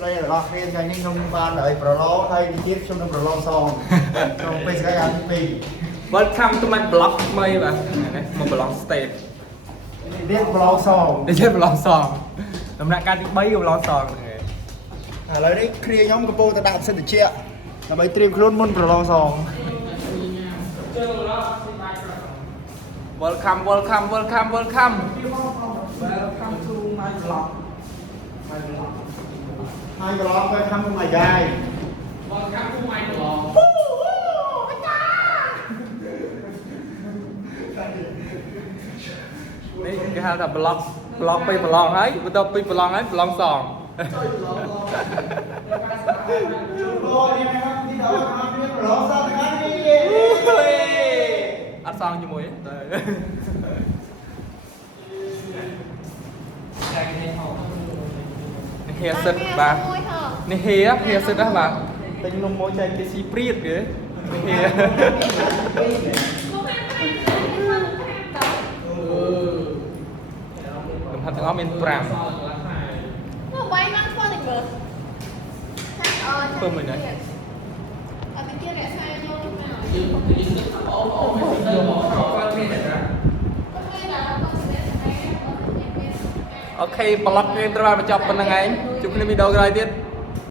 đây là lo khen cái ninh không ban đợi pro lo hay đi tiếp trong pro lo xong trong bên cái ăn pì welcome to my blog ថ្មីបាទមក blog state នេះ blog សង នេះជា blog សងដំណាក់កាលទី3គឺ blog សងហ្នឹងឯង ឥឡូវនេះគ្រាខ្ញុំកំពុងតែដាក់សិទ្ធិជាដើម្បីត្រៀមខ្លួនមុនប្រឡងសង welcome welcome welcome welcome welcome to my blog ហើយប្រឡងទៅខំមួយយាយ welcome to my blog នេះគេហៅថា blog ពេលប្រឡងហើយបន្ទាប់ពីប្រឡងហើយប្រឡងសង អូនេះนะครับที่เราทำเนี่ยប្រឡងសងហ្នឹងនេះ អត់សងជាមួយទេនេះហៀសិតបាទនេះហៀសិតណាបាទតែនំមួយចែកគេស៊ីព្រៀតគេនេះហៀកំហាត់ទាំងអស់មាន5 nó quay mang con thì bớt Phương mình đấy. ở bên kia để sai vô lúc nào ok blog នេះត្រូវបានបញ្ចប់ប៉ុណ្្នឹងឯងជួបគ្នាវីដេអូក្រោយទៀត